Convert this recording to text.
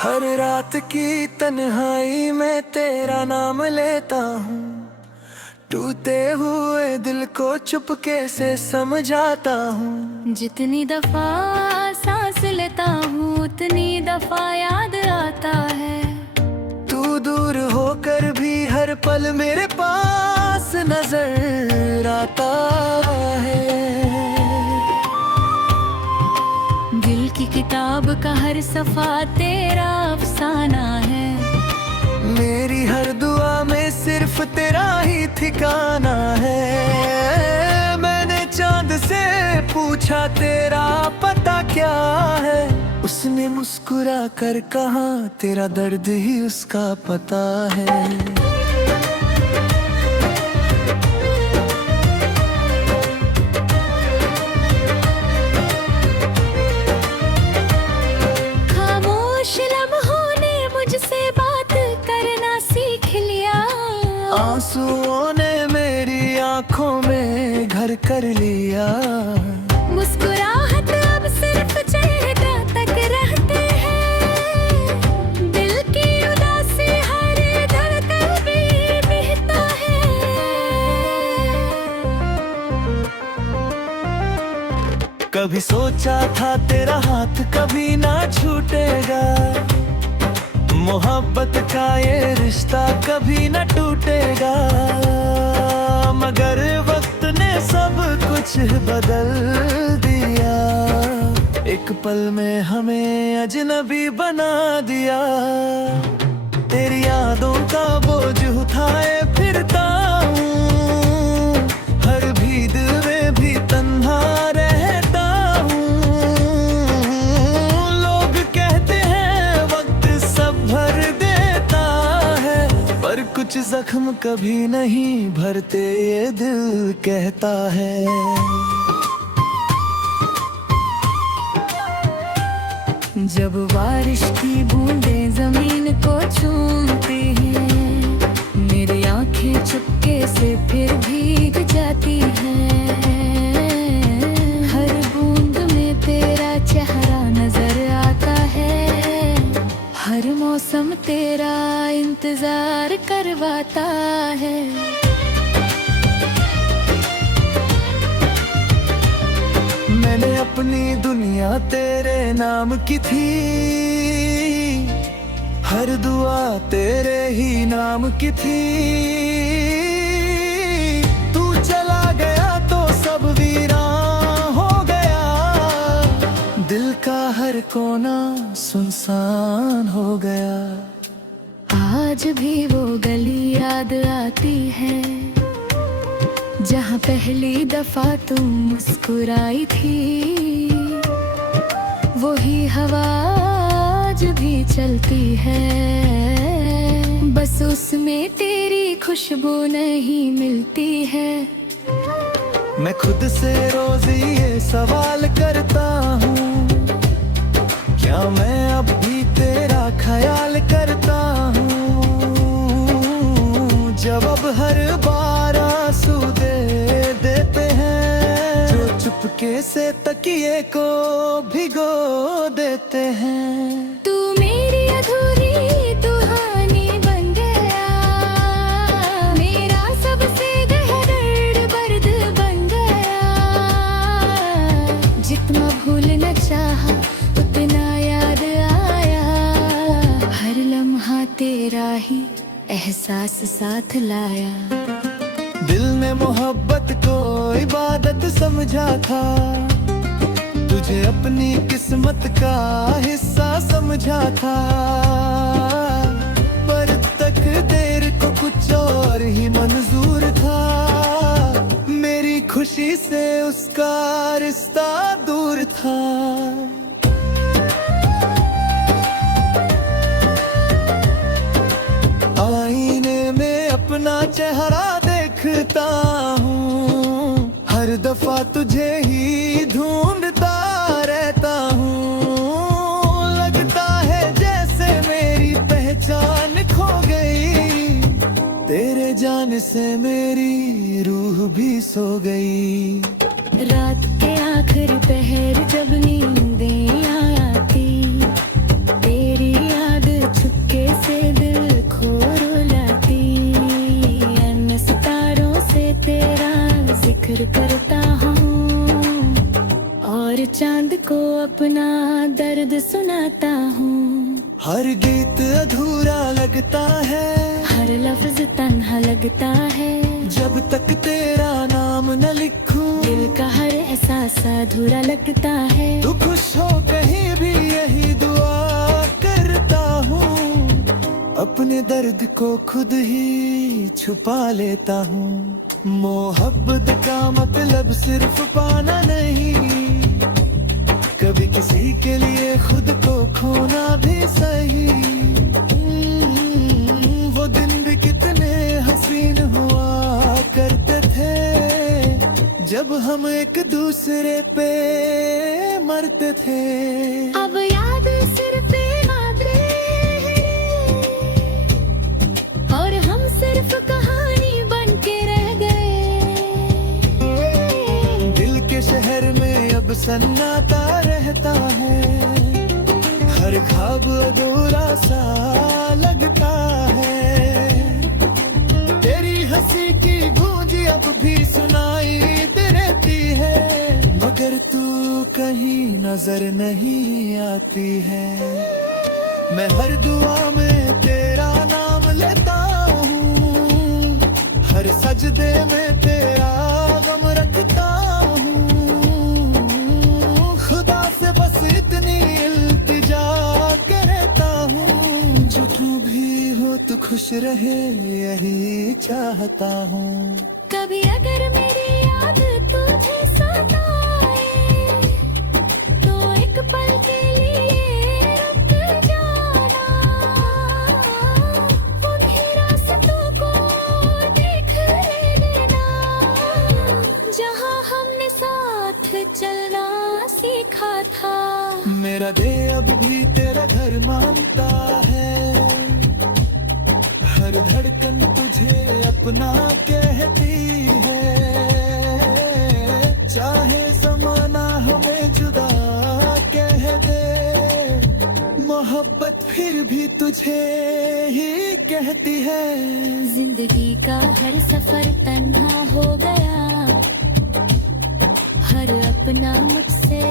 हर रात की तन्हाई में तेरा नाम लेता हूँ, टूटे हुए दिल को चुपके से समझाता हूँ। जितनी दफा सांस लेता हूँ उतनी दफा याद आता है। तू दूर होकर भी हर पल मेरे पास नजर आता है। दिल की किताब का हर सफा तेरा अफसाना है। मेरी हर दुआ में सिर्फ तेरा ही ठिकाना है। मैंने चांद से पूछा तेरा पता क्या है, उसने मुस्कुरा कर कहा तेरा दर्द ही उसका पता है। आंसुओं ने मेरी आंखों में घर कर लिया। मुस्कुराहट अब सिर्फ चेहरा तक रहते हैं। दिल की उदासी हर धड़कन भी बहता है। कभी सोचा था तेरा हाथ कभी ना छूटेगा, मोहब्बत का ये रिश्ता कभी न टूटेगा। मगर वक्त ने सब कुछ बदल दिया, एक पल में हमें अजनबी बना दिया। तेरी यादों का बोझ उठाए फिरता हूँ, हर भीड़ में भी तन्हा रहता हूँ। लोग कहते हैं वक्त सब भर देता है, पर कुछ जख्म कभी नहीं भरते ये दिल कहता है। जब बारिश की बूंदें जमीन को चूमती हैं, मेरी आंखें चुपके से फिर भीग जाती हैं। हर बूंद में तेरा चेहरा नजर आता है, हर मौसम तेरा इंतजार करवाता है। मैंने अपनी दुनिया तेरे नाम की थी, हर दुआ तेरे ही नाम की थी। तू चला गया तो सब वीरान हो गया, दिल का हर कोना सुनसान हो गया। आज भी वो गली याद आती है, जहाँ पहली दफा तुम मुस्कुराई थी। वही हवा आज भी चलती है, बस उसमें तेरी खुशबू नहीं मिलती है। मैं खुद से रोज ये सवाल करता हूँ, क्या मैं अब भी तेरा ख्याल करता हूँ। जब अब हर बार आंसू दे देते हैं, जो चुपके से तकिए को भिगो देते हैं। तू मेरी अधूरी कहानी बन गया, मेरा सबसे गहरा दर्द बन गया। जितना भूलना चाहा उतना याद आया, हर लम्हा तेरा ही एहसास साथ लाया। दिल ने मोहब्बत को इबादत समझा था, तुझे अपनी किस्मत का हिस्सा समझा था। पर तकदीर को कुछ और ही मंजूर था, मेरी खुशी से उसका रिश्ता दूर था। आईने में अपना चेहरा देखता हूँ, हर दफा तुझे ही ढूंढता रहता हूँ। लगता है जैसे मेरी पहचान खो गई, तेरे जाने से मेरी रूह भी सो गई। रात के आखिर पहर जब नींदें आती, तेरी याद जिक्र करता हूँ और चांद को अपना दर्द सुनाता हूँ। हर गीत अधूरा लगता है, हर लफ्ज तन्हा लगता है, जब तक तेरा नाम न लिखूं। दिल का हर एहसास अधूरा लगता है। तू खुश हो कहीं भी यही दुआ करता हूँ, अपने दर्द को खुद ही छुपा लेता हूँ। मोहब्बत का मतलब सिर्फ पाना नहीं, कभी किसी के लिए खुद को खोना भी सही। वो दिन भी कितने हसीन हुआ करते थे, जब हम एक दूसरे पे मरते थे। अब याद सिर्फ यादें हैं और हम सिर्फ कहानी बन के रह गए। दिल के शहर में अब सन्नाटा रहता है, हर ख्वाब अधूरा सा लगता है। तेरी हंसी की गूंज अब भी सुनाई दे रहती है, मगर तू कहीं नजर नहीं आती है। मैं हर दुआ में तेरा नाम लेता हूँ, हर सजदे में तेरा गम रखता हूँ। खुदा से बस इतनी इल्तिजा करता हूँ, जो तू भी हो तो खुश रहे यही चाहता हूँ। कभी अगर मेरी याद तुझे सताए तो एक पल के लिए रुक जाना, उन्हीं रास्तों को देख लेना जहाँ हमने साथ चलना सीखा था। मेरा दिल अब भी तेरा घर मानता है, हर धड़कन तुझे अपना कहती है। चाहे ज़माना हमें जुदा कह दे, मोहब्बत फिर भी तुझे ही कहती है। जिंदगी का हर सफर तन्हा हो गया, हर अपना मुझसे